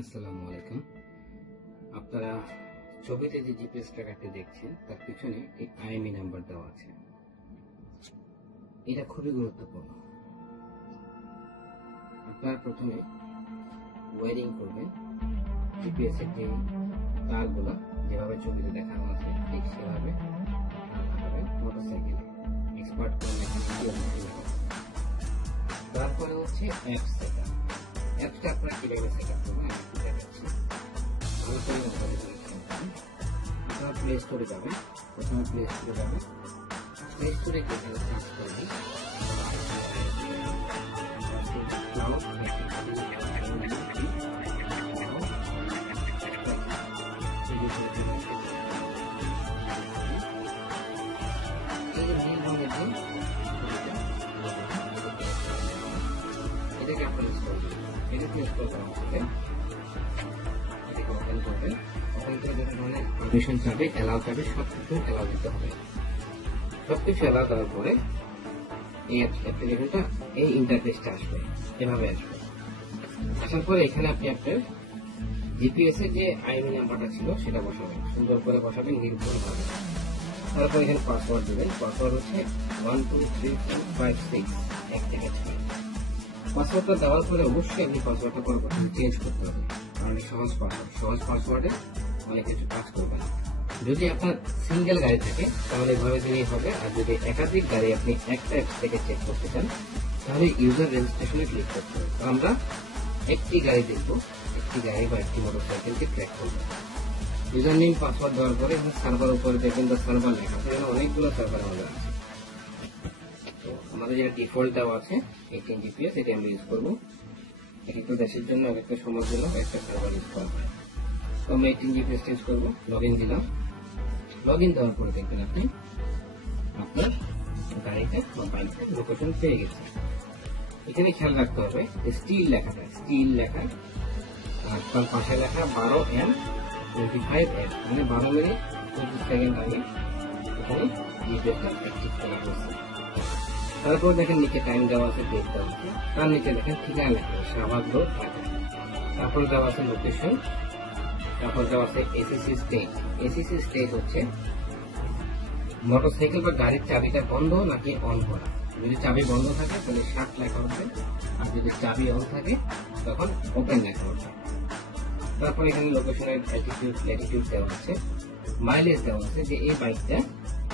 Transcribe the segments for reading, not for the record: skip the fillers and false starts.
আসসালামু আলাইকুম। আপনারা ছবিতে যে জিপিএস ট্র্যাকারটি দেখছেন তার পিছনে একটি আইএমই নাম্বার দেওয়া আছে। এটা খুবই গুরুত্বপূর্ণ। আপনারা প্রথমে ওয়্যারিং করবেন জিপিএস এর যে তারগুলো যেভাবে ছবিতে দেখানো আছে ঠিক সেভাবে লাগাবেন মোটরসাইকেলে। এক্সপার্ট করে তারপরে হচ্ছে অ্যাপ সেটআপ। অ্যাপসটা আপনারা কিভাবে সেটআপ করবেন আমি একটু দেখাচ্ছি। আপনারা প্লে স্টোরে যাবেন, প্রথমে প্লে স্টোরে যাবেন, প্লে স্টোরে গিয়ে সার্চ করবেন ক্লাউড এটাকে আপনার ইনস্টল করবেন। এটাকে ইনস্টল করা হবে, এটাকে ওপেন করবেন। ওপেন করে যত ধরনের পারমিশন চাবে, অ্যালাউ চাবে, সবকিছু অ্যালাউ দিতে হবে। সবকিছু অ্যালাউ দেওয়ার পরে এই অ্যাপ্লিকেশনটা এই ইন্টারফেসটা আসবে, এভাবে আসবে। আসার পরে এখানে আপনি আপনার জিপিএস এর যে আইএমই নাম্বারটা ছিল সেটা বসাবেন, সুন্দর করে বসাবেন নির্ভুল ভাবে। তারপর এখানে পাসওয়ার্ড দেবেন। পাসওয়ার্ড হচ্ছে 123456 এক থেকে 6। পাসওয়ার্ডটা দেওয়ার পরে অবশ্যই আপনি পাসওয়ার্ডটা পরবর্তীতে চেঞ্জ করতে হবে, কারণ সহজ পাসওয়ার্ডে অনেক কিছু কাজ করবে না। যদি আপনার সিঙ্গেল গাড়ি থাকে তাহলে এভাবে দিলেই হবে, আর যদি একাধিক গাড়ি আপনি একটা অ্যাপ থেকে চেক করতে চান তাহলে ইউজার রেজিস্ট্রেশনে ক্লিক করতে হবে। আমরা একটি গাড়ি দেখব, একটি গাড়ি বা একটি মোটরসাইকেলকে ট্র্যাক করবো। ইউজার নেম পাসওয়ার্ড দেওয়ার পরে এখানে সার্ভার উপরে দেখবেন তো সার্ভার লেখা আছে, এখানে অনেকগুলো সার্ভার আমাদের আছে। তো আমাদের যেটা ডিফল্ট দেওয়া আছে 18 জিপিএস, এটি আমরা ইউজ করবো। এক একটা দেশের জন্য এক একটা সময়ের জন্য একটা সার্ভার ইউজ করা হয়। তো আমরা 18 জিপিএস ইউজ করবো। লগ ইন দিলাম। লগ ইন দেওয়ার পরে দেখবেন আপনি আপনার গাড়িটা বা বাইকটা লোকেশন পেয়ে গেছে। এখানে খেয়াল রাখতে হবে স্টিল লেখাটা, স্টিল লেখা আর তার পাশে লেখা 12M25F, মানে 12 মিনিট 25 সেকেন্ড আগে এখানে জিপিএসটা অ্যাক্টিভ করা হয়েছে। তারপর দেখেন নিচে টাইম দেওয়া আছে, ডেট দেওয়া আছে, তার নিচে দেখেন ঠিকানা লেখা শাহবাগ রোড ঢাকা। তারপর দেওয়া আছে লোকেশন, তারপর দেওয়া আছে এসিসি স্টেট। এসিসি স্টেট হচ্ছে মোটরসাইকেল বা গাড়ির চাবিটা বন্ধ নাকি অন করা। যদি চাবি বন্ধ থাকে তাহলে শার্ট লেখা হবে, আর যদি চাবি অন থাকে তখন ওপেন লেখা হবে। তারপর এখানে লোকেশনের ল্যাটিটিউড দেওয়া আছে, মাইলেজ দেওয়া আছে যে এই বাইকটা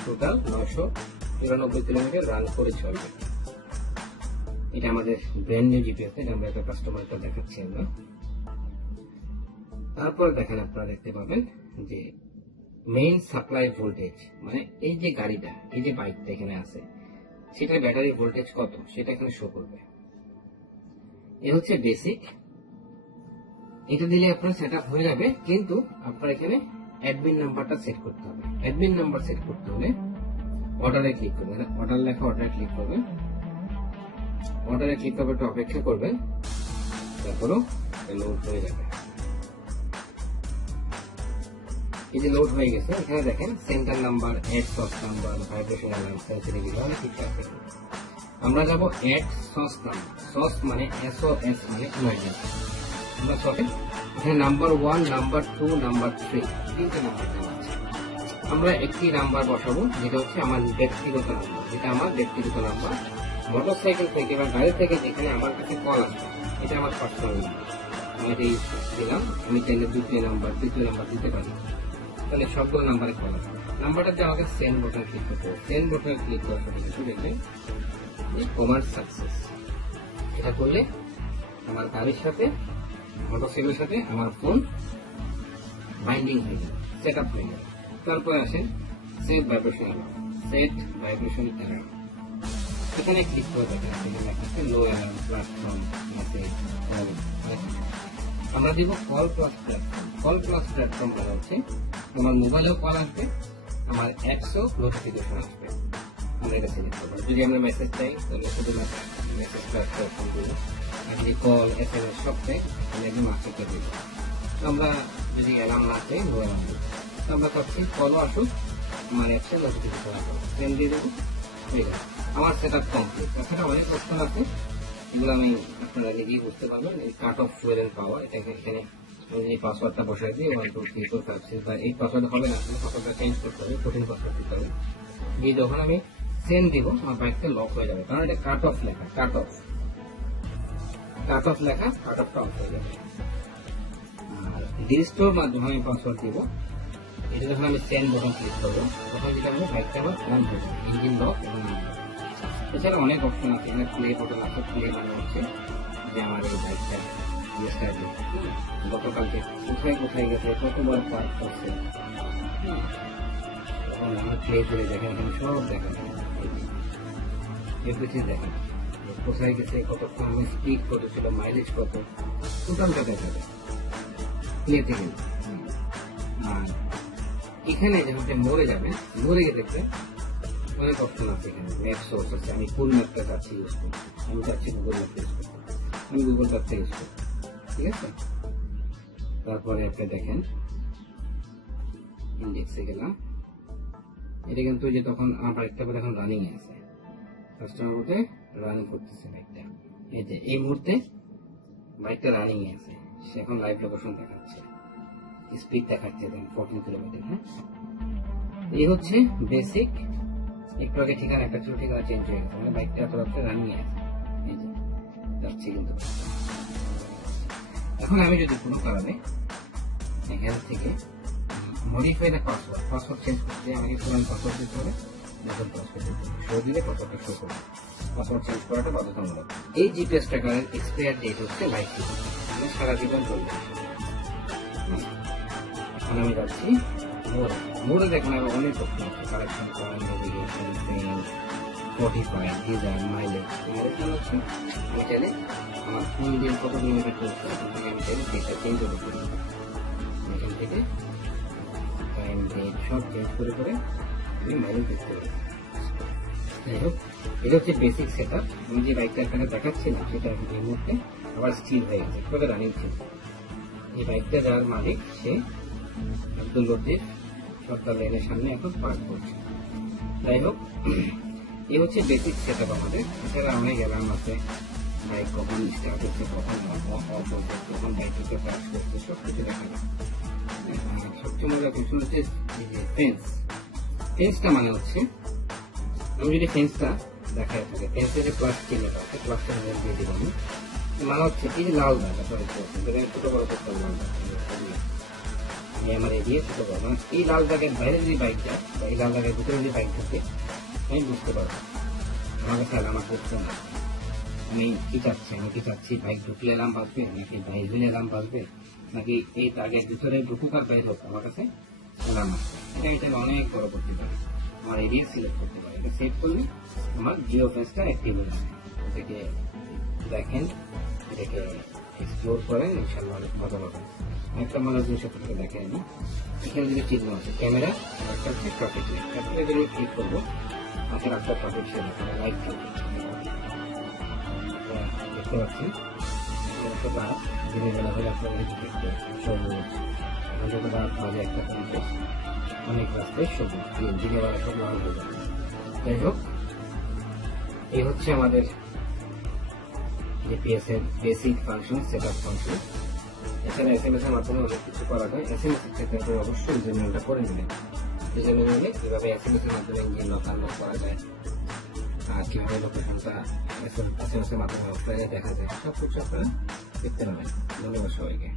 টোটাল 994 কিলোমিটার রান করে চলবে। এটা আমাদের ব্র্যান্ড নিউ জিপিএস, এটা আমরা একটা কাস্টমারটা দেখাচ্ছি আমরা। তারপরে দেখেন আপনারা দেখতে পাবেন যে মেইন সাপ্লাই ভোল্টেজ, মানে এই যে গাড়িটা, এই যে বাইকটা এখানে আছে সেটা ব্যাটারি ভোল্টেজ কত সেটা এখানে শো করবে। এ হচ্ছে বেসিক। এটা দিলে আপনার সেট আপ হয়ে যাবে, কিন্তু আপনার এখানে অ্যাডমিন নাম্বারটা সেট করতে হবে। অ্যাডমিন নাম্বার সেট করতে হলে অর্ডারে ক্লিক করবেন, অর্ডার লেখা অর্ডারে ক্লিক করবেন। অর্ডারে ক্লিক করবে, একটু অপেক্ষা করবেন, তারপরও লোড হয়ে যাবে। এই যে লোড হয়ে গেছে, এখানে দেখেন center number, add SOS number, vibration alarm, sensitive অনেক কিছু আছে। আমরা যাব এড সস নাম্বার। সস মানে SOS মানে ইমার্জেন্সি। আমরা সবে এখানে নাম্বার 1, নাম্বার 2, নাম্বার 3 তিনটে নাম্বার দেওয়া আছে। আমরা একটি নাম্বার বসাবো যেটা হচ্ছে আমার ব্যক্তিগত নাম্বার, যেটা আমার ব্যক্তিগত নাম্বার। মোটরসাইকেল থেকে বা গাড়ি থেকে যেখানে আমার কাছে কল আসবে এটা আমার পার্সোনাল নাম্বার। আমি এটা দিলাম। আমি চাইলে দ্বিতীয় নাম্বার, তৃতীয় নাম্বার দিতে পারি, তাহলে সবগুলো নাম্বারে কল আসবে। নাম্বারটাতে আমাকে সেন্ড বাটন ক্লিক করতে হবে। সেন্ড বাটনে ক্লিক করার সাথে কিছু দেখবেন যে কমার্স সাকসেস। এটা করলে আমার গাড়ির সাথে, মোটরসাইকেলের সাথে আমার ফোন বাইন্ডিং হয়ে যাবে, সেট আপ হয়ে যাবে। তারপরে আসেন set vibration alarm, set vibration alarm. এখানে ক্লিক করে দেখেন লেখা লো অ্যালার্ম, প্ল্যাটফর্ম, মেসেজ, কল। আমরা দিব call plus platform. Call plus platform মানে হচ্ছে আমার মোবাইলেও কল আসবে, আমার অ্যাপসেও নোটিফিকেশন আসবে। আমরা এটা সিলেক্ট করবো। যদি আমরা মেসেজ চাই তাহলে শুধু মেসেজ প্ল্যাটফর্ম দিব, আর যদি কল SMS সব চাই তাহলে একদম আচ্ছা দিব। আমরা যদি অ্যালার্ম না চাই নো অ্যালার্ম দিব। তো আমরা চাচ্ছি কলও আসুক, আমার অ্যাপসে নোটিফিকেশন আসবে, সেন্ড দিয়ে দেবো, হয়ে যাবে। আমার সেট আপ কমপ্লিট। তাছাড়া অনেক অপশন আছে, এগুলো আমি আপনারা নিজেই বুঝতে পারবেন। Cut off fuel and power, এটা এখানে এই পাসওয়ার্ডটা বসাই দিই 1 2 3 4 5 6 বা এই পাসওয়ার্ড হবে না, পাসওয়ার্ডটা চেঞ্জ করতে হবে, কঠিন পাসওয়ার্ড দিতে হবে। দিয়ে যখন আমি সেন্ড দিব আমার বাইকটা লক হয়ে যাবে, কারণ এটা কাট অফ লেখা, কাট অফ লেখা, কাট অফটা অফ হয়ে যাবে। আর রিস্টোর মাধ্যমে আমি পাসওয়ার্ড দিব, এটা যখন আমি সেন্ড বাটন ক্লিক করবো তখন যেটা হবে বাইকটা আমার অন হয়ে যাবে, ইঞ্জিন লক এবং এছাড়া অনেক অপশন আছে, এখানে প্লে বাটন আছে, প্লে মানে হচ্ছে যে আমার এই বাইকটা গতকালকে কোথায় কোথায় গেছে, কতবার পার্ক করছে, তখন আমার প্লে করে দেখেন, এখানে সব দেখা যায়, দেখেন কোথায় গেছে, কতক্ষণ স্পিড কত ছিল, মাইলেজ কত, টোটালটা দেখা যায় প্লেতে গেলে। আর এখানে যখন মরে যাবে, মরে গিয়ে দেখবেন অনেক অপশন আছে, এখানে ম্যাপ সোর্স আছে, আমি কোন ম্যাপটা চাচ্ছি ইউজ করছি, আমি চাচ্ছি গুগল ম্যাপ ইউজ করতে, আমি গুগল ম্যাপটা ইউজ করছি, ঠিক আছে। তারপরে আপনি দেখেন ইন্ডেক্সে গেলাম, এটা কিন্তু যে তখন আমার একটা করে এখন রানিং আছে, কাস্টমার মধ্যে রানিং করতেছে বাইকটা, এই যে এই মুহূর্তে বাইকটা রানিং আছে, সে এখন লাইভ লোকেশন দেখাচ্ছে, স্পিড দেখাচ্ছে 14 কিলোমিটার। হ্যাঁ, এই হচ্ছে বেসিক। একটু আগে ঠিকানা একটা ছোট ঠিকানা চেঞ্জ হয়ে গেছে, মানে বাইকটা এত রাত্রে রানিং আছে, এই যে যাচ্ছে কিন্তু। এখন আমি যদি কোনো কারণে এখান থেকে মডিফাই দ্য পাসওয়ার্ড চেঞ্জ করতে, আমাকে পুরান পাসওয়ার্ড দিতে হবে, নতুন পাসওয়ার্ড দিতে হবে, শো দিলে পাসওয়ার্ডটা শো করবে, পাসওয়ার্ড চেঞ্জ করাটা বাধ্যতামূলক। এই জিপিএস ট্র্যাকারের এক্সপায়ার ডেট হচ্ছে লাইফ টাইম, মানে সারা জীবন চলবে। এখন আমি যাচ্ছি মোড়ে, দেখেন আরো অনেক অপশন আছে, কালেকশন করা, নেভিগেশন, স্পটিফাই, ডিজাইন, মাইলেজ। হচ্ছে আমি চাইলে আমার কোন দিন কত কিলোমিটার চলছে ওখান থেকে আমি চাইলে ডেটটা চেঞ্জ করে করি, এখান থেকে টাইম ডেট সব চেঞ্জ করে করে আমি মাইলেজ দেখতে পারি। যাই হোক, এটা হচ্ছে বেসিক সেট আপ। আমি যে বাইকটা এখানে দেখাচ্ছিলাম সেটা এই মুহূর্তে আবার স্থির হয়ে গেছে, কত রানিং ছিল। এই বাইকটা যার মালিক সে আব্দুল লতিফ সরকার লাইনের সামনে এখন পার্ক করছে। যাই হোক, এই হচ্ছে বেসিক সেট আপ আমাদের। এছাড়া অনেক অ্যালার্ম আছে, বাইক কখন স্টার্ট হচ্ছে, কখন অফ হচ্ছে, কখন বাইকটাকে পাস করছে, সব কিছু দেখা যায়। সবচেয়ে মজার কিছু হচ্ছে এই যে ফেন্সটা মানে হচ্ছে, আমি যদি ফেন্সটা দেখায় থাকে, ফেন্সের যে প্লাস চিহ্নটা আছে, প্লাসটা দিয়ে দিব আমি, মানে হচ্ছে এই যে লাল দাগ আপনার ছোট বড় করতে লাল দাগ, আমি আমার এরিয়া ছোট বড়, মানে এই লাল দাগের বাইরে যদি বাইক যায় বা এই লাল দাগের ভিতরে যদি বাইক থাকে আমি বুঝতে পারবো আমার কাছে অ্যালার্ম করছে না, আমি কি চাচ্ছি বাইক ঢুকলে অ্যালার্ম বাজবে, নাকি বাইক হলে অ্যালার্ম বাজবে, নাকি এই দাগের ভিতরে ঢুকুক আর বাইর হোক আমার কাছে অ্যালার্ম আসবে। এটা অনেক বড় করতে পারে, আমার এরিয়া সিলেক্ট করতে পারে, এটা সেভ করলে আমার জিও ফেন্সটা অ্যাক্টিভ হয়ে যাবে। এটাকে দেখেন, এটাকে এক্সপ্লোর করেন, ইনশাআল্লাহ অনেক মজা পাবেন। একটা মজার জিনিস আপনাকে দেখেন, আমি এখানে যদি চিহ্ন আছে ক্যামেরা, একটা হচ্ছে ট্রাফিক লাইট, ট্রাফিক যদি ক্লিক করবো আপনার একটা ট্রাফিক সেটা লাইট থাকবে, দেখতে পাচ্ছি দিনের বেলা হলে আপনার দেখতে সবুজ, যত রাত বাজে একটা পরিবেশ, অনেক রাস্তায় সবুজ, দিনের বেলা সব লাল হয়ে যাবে। যাই হোক, এই হচ্ছে আমাদের জিপিএস এর basic function, set up function. এছাড়া SMS এর মাধ্যমে অনেক কিছু করা যায়। SMS এর ক্ষেত্রে আপনি অবশ্যই ইঞ্জিনিয়ারটা করে নেবেন, ডিজাইনে নিলে কিভাবে SMS এর মাধ্যমে ইঞ্জিন লক আনলক করা যায়, আর কিভাবে লোকেশনটা SMS এর মাধ্যমে অফলাইনে দেখা যায়, সব কিছু আপনারা দেখতে পাবেন। ধন্যবাদ সবাইকে।